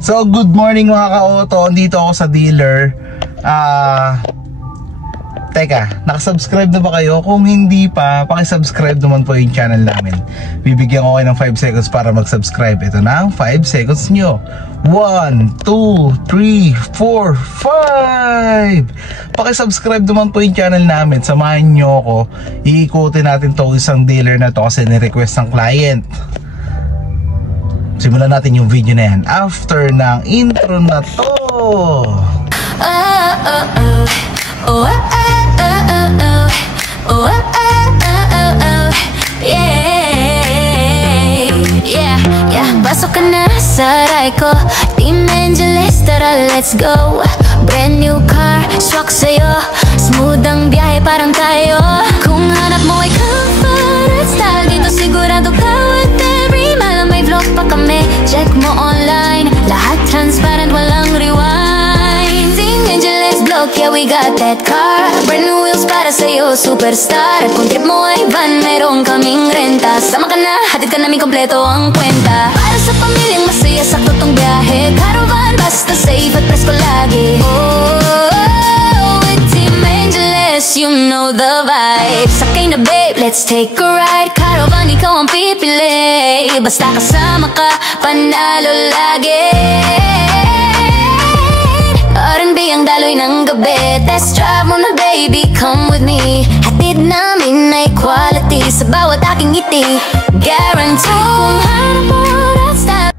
So good morning mga ka-auto. Dito ako sa dealer. Teka, nakasubscribe na ba kayo? Kung hindi pa, pakisubscribe naman po yung channel namin. Bibigyan ko kayo ng 5 seconds para mag-subscribe. Ito na ang 5 seconds nyo. 1, 2, 3, 4, 5. Pakisubscribe naman po yung channel namin. Samahan nyo ako. Iikutin natin to isang dealer na to kasi ni-request ng client. Simulan natin yung video na yan after ng intro na to. Pasok ka na sa aray ko, Team Angeles, tara let's go. Brand new car, swak sa'yo, smooth ang biyahe parang tayo. Kung hanap mo ay comfort at style, dito sigurado ka with every mile. May vlog pa kami, check mo online, lahat transparent, walang rewind. Team Angeles vlog, yeah we got that car. Brand new wheels para sa'yo, superstar. At kung trip mo ay van, meron kaming renta. Sama ka na, hatid ka namin kompleto ang kwenta. Para sa pamilyang masaya, sakto tong biyahe. Caravan, basta safe at presko lagi. Oh, with Team Angeles, you know the vibe. Sakay na babe, let's take a ride. Caravan, ikaw ang pipili. Basta kasama ka, panalo lagi. R&B ang daloy ng gabi. Test drive mo na baby, come with me. Hatid namin ay quality sa bawat aking ngiti. Guarantee kung hanap mo that's that.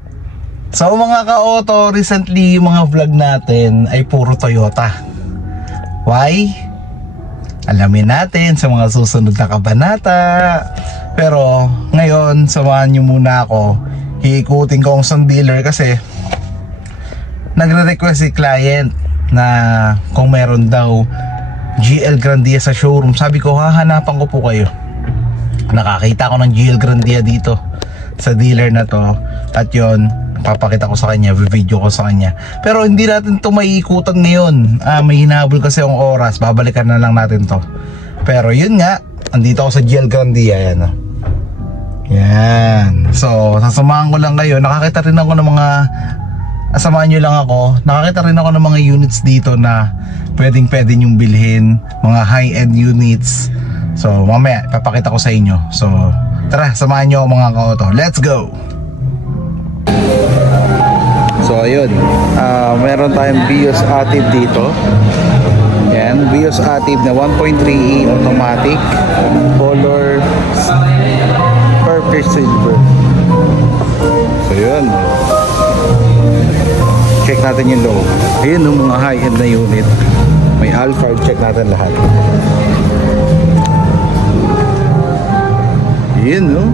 So mga ka-auto, recently yung mga vlog natin ay puro Toyota. Why? Alamin natin sa mga susunod na kabanata. Pero ngayon, samahan nyo muna ako. Iikutin ko ang isang dealer kasi nagre-request si client na kung meron daw GL Grandia sa showroom. Sabi ko, hahanapan ko po kayo. Nakakita ko ng GL Grandia dito sa dealer na to. At yon, papakita ko sa kanya, video ko sa kanya. Pero hindi natin to maiikutan ngayon. May hinabol kasi yung oras. Babalikan na lang natin to. Pero yun nga, andito ako sa GL Grandia. Yan. Yan. So, sasamahan ko lang kayo. Nakakita rin ako ng mga samahan nyo lang ako. Nakakita rin ako ng mga units dito na pwede nyong bilhin. Mga high-end units. So mamaya papakita ko sa inyo. So tara, samahan nyo mga ka-auto. Let's go! So ayun, meron tayong Vios Active dito. Yan, Vios Active na 1.3E automatic, color perfect silver. So yun, check natin yung low. Ayun yung mga high-end na unit. May Alphard, check natin lahat. Ayun no,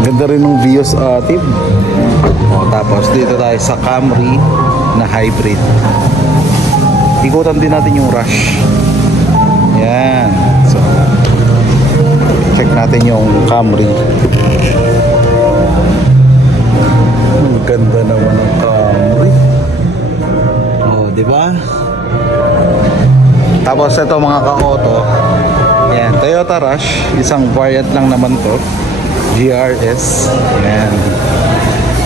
ganda rin ng Vios Active. Tapos dito tayo sa Camry na hybrid. Ikutan din natin yung Rush. Yan. So check natin yung Camry. Ang ganda naman ng Camry. Di ba? Tapos ito mga ka-auto, yan, Toyota Rush, isang variant lang naman to, GRS. Yan,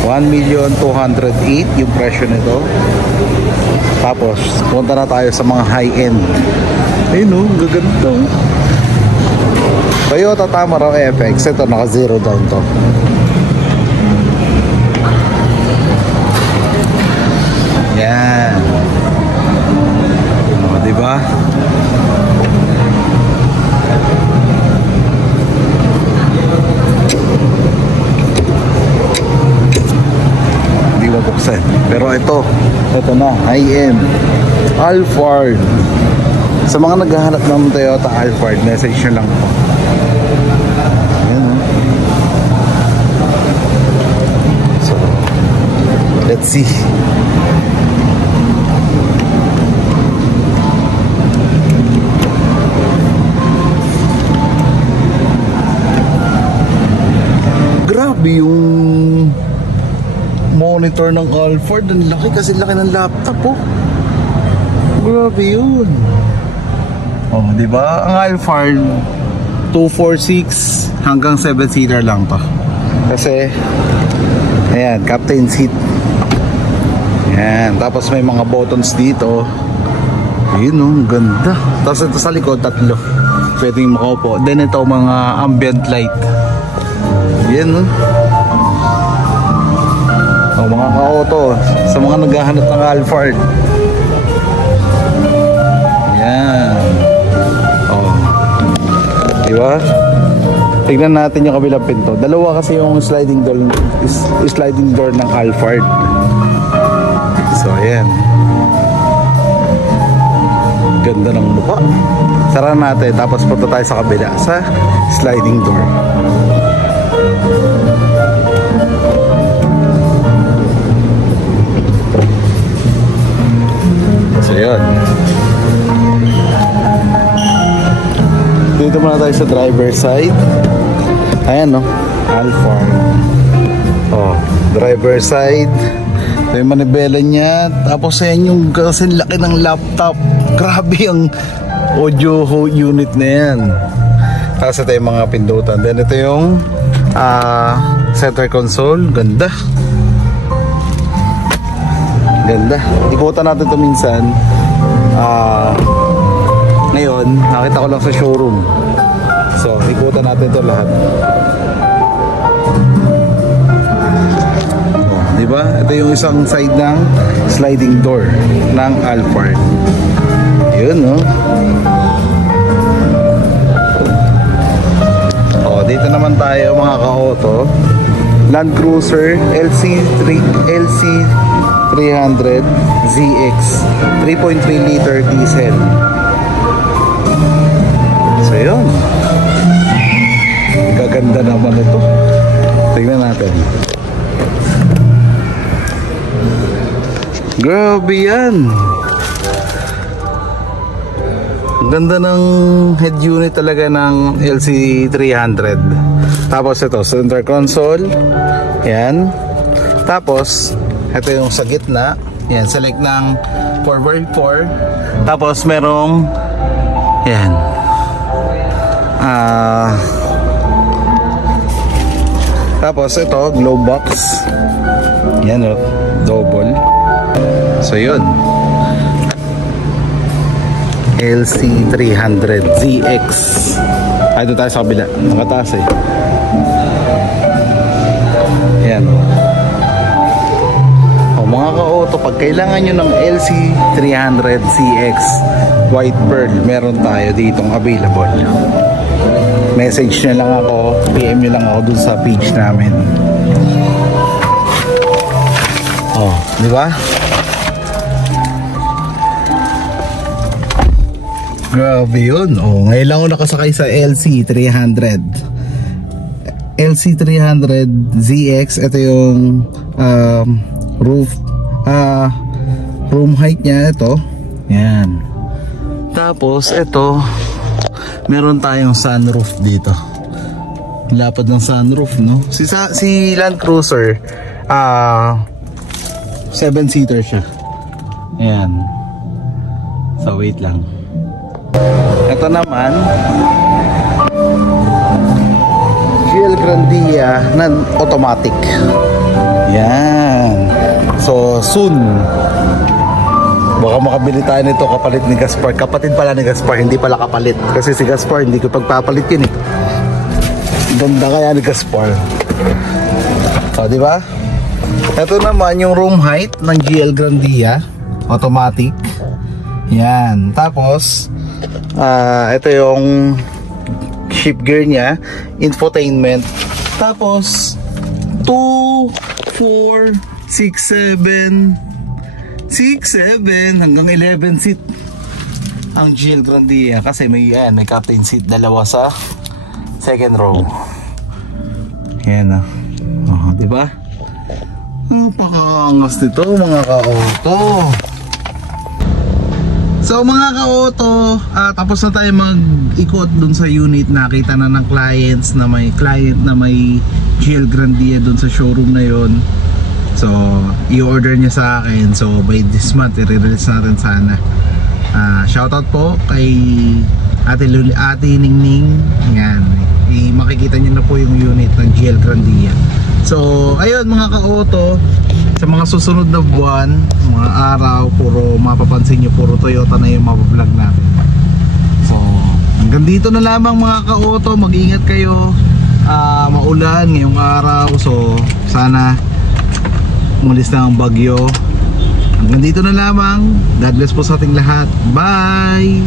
1,208,000 yung presyo nito. Tapos punta na tayo sa mga high-end. Ayun o, gaganda. Toyota Tamaraw FX. Ito naka 0 down to. Yan. O, diba? Hindi mabuksan. Pero ito na, high-end Alphard. Sa mga naghahanap ng Toyota Alphard, message nyo lang po. Ayan, so let's see. Grabe yung monitor ng Alphard. Ang laki kasi laki ng laptop po. Grabe yun. Oh, di ba? Ang Alphard 246 hanggang 7-seater lang to. Kasi ayan, captain seat. Yan, tapos may mga buttons dito. Yun oh, ganda. Tapos ito sa likod, 3. Pwedeng makaupo. Then ito mga ambient light. Yan oh. Oh, mga ka-auto sa mga naghahanap ng Alphard. Yan. Oh. Diba? Tignan natin yung kabilang pinto. Dalawa kasi yung sliding door ng Alphard. So ayan. Ganda ng mukha. Sara natin, tapos punta tayo sa kabila sa sliding door. So yun. Dito muna tayo sa driver side. Ayan no, Alphard. Oh, driver side. Ito yung manibela niya. Tapos ayan yung kasi laki ng laptop. Grabe ang audio unit na yan. Tapos ito yung mga pindutan. Then ito yung center console. Ganda. Ganda. Ikutan natin ito minsan. Ngayon, nakita ko lang sa showroom. So, ikutan natin ito lahat. Diba? Ito yung isang side ng sliding door ng Alphard. Yun, no? Oh, dito naman tayo mga ka-auto. Land Cruiser LC300 ZX 3.3 liter diesel. So, yun. Gaganda naman ito. Tingnan natin. Grabe yan. Ganda ng head unit talaga ng LC300. Tapos ito, center console. Yan. Tapos ito yung sa gitna. Yan, select ng 4x4. Tapos merong yan. Tapos ito, glove box. Yan o, double. So yun, LC300 ZX. Ay, doon tayo sa kabila. Nakataas eh. Yan. O mga ka-auto, pag kailangan nyo ng LC300 ZX White Pearl, meron tayo ditong available. Message nyo lang ako, PM nyo lang ako dun sa page namin. Oh, di ba? Grabe yun. Oh, ngayon lang ako nakasakay sa LC300. LC300 ZX. Ito yung room height niya. Ito. Yan. Tapos ito, meron tayong sunroof dito. Lapad ng sunroof, no? Si Land Cruiser 7-seater siya. Ayan. So wait lang. Ito naman GL Grandia na automatic. Yan. So soon baka makabili tayo nito kapalit ni Gaspar. Kapatid pala ni Gaspar, hindi pala kapalit. Kasi si Gaspar hindi ko pagpapalit yun eh. Ganda kaya ni Gaspar. So di ba? Ito naman yung room height ng GL Grandia automatic. Yan. Tapos ito yung shift gear niya, infotainment. Tapos 2, 4, 6, 7 hanggang 11 seat ang GL Grandia kasi may captain seat, dalawa sa second row. Yan ah. Oh, di ba? Napakaangas nito mga ka-auto. So mga ka-auto, tapos na tayo mag-ikot dun sa unit. Nakita na ng clients na may client na may GL Grandia dun sa showroom na yon. So i-order niya sa akin. So by this month i-release natin sana. Shoutout po kay Ate Ningning. Yan, makikita niyo na po yung unit ng GL Grandia. So So ayun mga ka-auto, sa mga susunod na buwan, mga araw, puro mapapansin nyo, puro Toyota na yung mabablog natin. So hanggang dito na lamang mga ka-auto, mag-ingat kayo. Maulan ngayong araw, so sana umalis na ang bagyo. Hanggang dito na lamang. God bless po sa ating lahat. Bye!